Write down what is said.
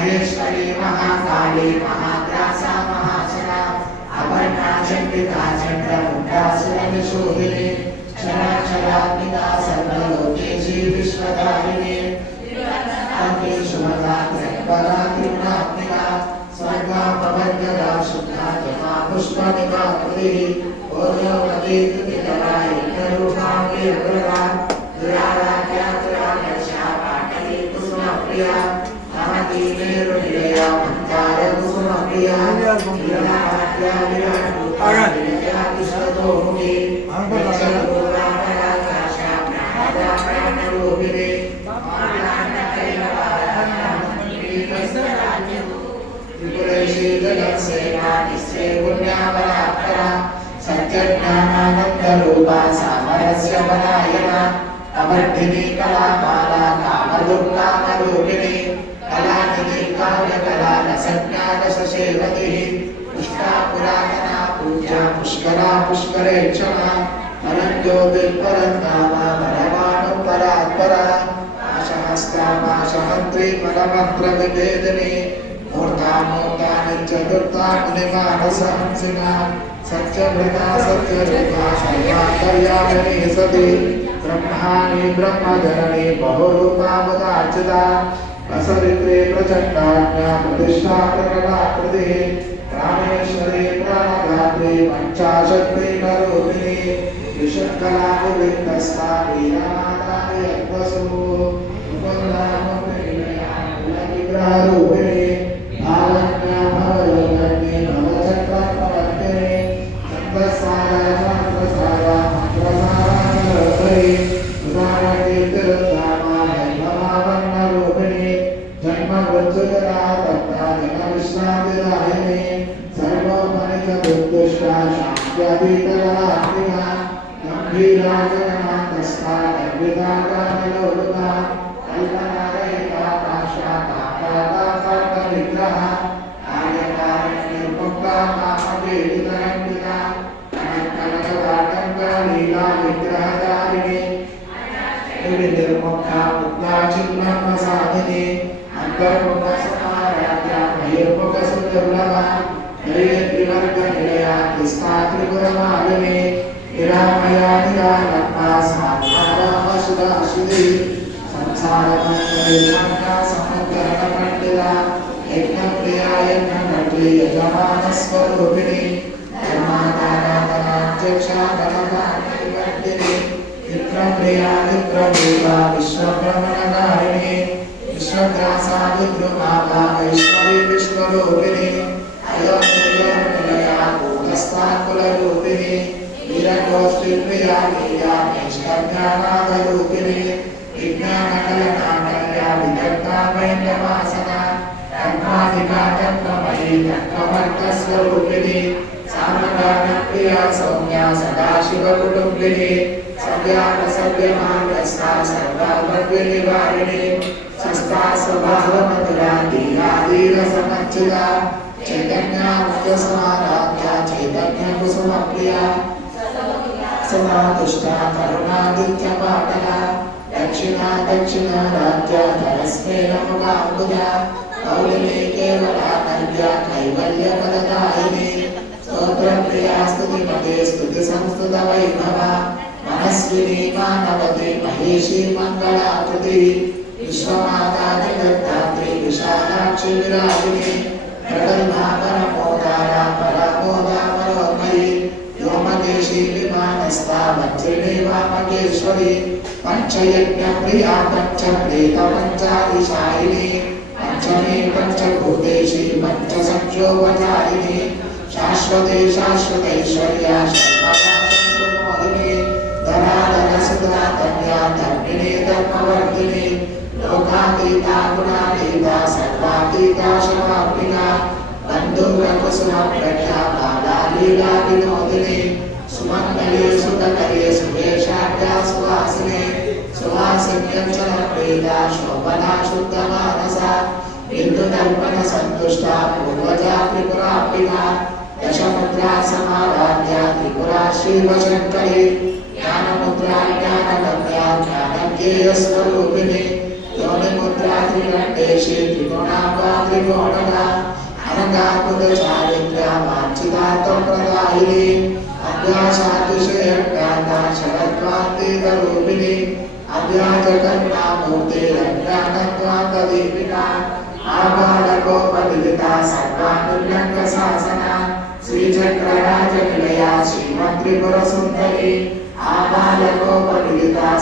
महेश्वरी महाकाली महात्रासा महासना अपर्णा चंडिका चंद्रमुंडा सुरनिशोभिनी क्षराक्षरात्मिका सर्वलोकेशी विश्वधारिणी अग्नि शुभदा त्रिपदा त्रिगुणात्मिका स्वर्गा पवनगदा शुद्धा जमा पुष्पनिका कृतिः ओजोमती कृतिकरा इंद्रूपा प्रियव्रता दुराराध्या दुरादर्शा पाटली कुसुमप्रिया मेरुनिलया मंदार कुसुमप्रिया वीराध्या विराटरूपा विजया विश्वतोमुखी वज्रगोरामराकाशा प्राणदा प्राणरूपिणी त्रिपुरेशी जगत्सेना निस्से पुण्यावरात्परा सत्यज्ञानानन्दरूपा सामरस्य परायणा अवर्धिनी कलामाला कामदुर्गामरूपिणी कलानिधि काव्यकला रसज्ञानससेवतिः पुष्टा पुरातना पूजा पुष्करा पुष्करेक्षणा परञ्ज्योतिर्परन्धामा परमाणुपरात्परा पाशहस्ता पाशहन्त्री परमन्त्रविभेदिनी मूर्धा मूर्धानि चतुर्था मुनिमानसहंसिना सत्यव्रता सत्यरूपा सर्वान्तर्यामिनी सती ब्रह्माणि ब्रह्मधरणी बहुरूपा मुदार्चिता असरित्रे प्रचण्डाज्ञा प्रतिष्ठा प्रकटाकृतिः प्राणेश्वरी प्राणधात्री पञ्चाशक्ति करोमिनी विशुद्धकलाकुविन्दस्ता वीरमाता यज्ञसु मुकुन्दामुग्रहरूपिणी भावज्ञा भवयोगज्ञे भवचक्रप्रवर्तिनी तत्सारा शास्त्रसारा मन्त्रसारा नरसरी उदारकीर्तिरुद्धामा वैभवावर्णरूपिणी जन्मवृत्सुजरा तप्ता जनविश्रान्तिदायिनी सर्वोपनिषदुत्कृष्टा शान्त्यातीतकलात्मिका गम्भीरा जगन्नाथस्था निर्विदाकामलोलुका कल्पनारहिता काशा काकाता कर्मविग्रहा आर्यकारणनिर्मुक्ता कामवेदितरङ्गिका कनककवाटङ्का लीला विग्रहधारिणी निर्मुक्ता मुक्ता चिन्मसाधिनी अंतर्मुखसमाराध्या बहिर्मुखसुदुर्लभा त्रयत्रिवर्गनिलया तिष्ठा त्रिपुरमालिनी निरामया निरालम्बा साधारामसुधासुधी संसारपञ्चैर्मन्या समुद्गरणपण्डिता यज्ञप्रिया यज्ञनटी यजमानस्वरूपिणी धर्मादानादनाध्यक्षा धर्मदाननिवर्तिनी विक्रमप्रिया विक्रमरूपा विश्वभ्रमणकारिणी विश्वग्रासा विद्रुमाभा ऐश्वरी विश्वरूपिणी अयोनिलया कूटस्था कुलरूपिणी वीरगोष्ठीप्रिया वीर्या नैष्कर्म्यानादरूपिणी विज्ञानकलनाकल्या विदग्धा वैन्यवासना धर्माधिका धर्ममयी धर्मवर्गस्वरूपिणी सामगानप्रिया सौम्या सदाशिवकुटुम्बिनी सव्यानसव्यमार्गस्था सर्वाभद्रनिवारिणी सुस्था स्वभावमधुरा धीराधीरसमच्युता चैतन्यामुख्यसमाराध्या चैतन्यकुसुमप्रिया समातुष्टा करुणादित्यपाटला दक्षिणा दक्षिणाराध्या धरस्मेरमुखाम्बुजा कौलिनी केवला नद्या कैवल्यपददायिनी स्तोत्रप्रिया स्तुतिमते स्तुतिसंस्तुतवैभवा मनस्विनी मानवती महेशी मंगलाकृति विश्वमाता जगद्धात्री विशालाक्षी विराजिनी प्रगल्भा परमोदारा परमोदा मनोमयी व्योमकेशी विमानस्था वज्रिणी वामकेश्वरी पंचयज्ञप्रिया पंचप्रेत पंचादिशायिनी पंचमी पंचभूतेशी पंचसंक्षोभधारिणी शाश्वते शाश्वतैश्वर्या शर्मोदिनी धराधरसुधा धन्या धर्मिणी धर्मवर्धिनी लोकातीता गुणातीता सर्वातीता शमात्मिका बन्धुकुसुमप्रख्या बाला लीला विनोदिनी सुमङ्गले सुतकरे कल्पन संतुष्टा पूर्वजा त्रिपुराम्बिका दशमुद्रा समाराध्या त्रिपुरा शिवशंकरी ज्ञानमुद्रा ज्ञानगम्या ज्ञानज्ञेयस्वरूपिणी योनिमुद्रा त्रिकण्ठेशी त्रिगुणाम्बा त्रिगुणदा अनगाकुलचारित्र्या वाञ्छितार्थप्रदायिनी अभ्यासातिशयज्ञाता शरद्वान्तितरूपिणी अव्याजकन्यामूर्तिरज्ञानत्वान्तदीपिका आबालकोपविदिता सर्वानुल्लङ्घशासना श्रीचक्रराजनिलया श्रीमत्त्रिपुरसुन्दरी आबालकोपविदिता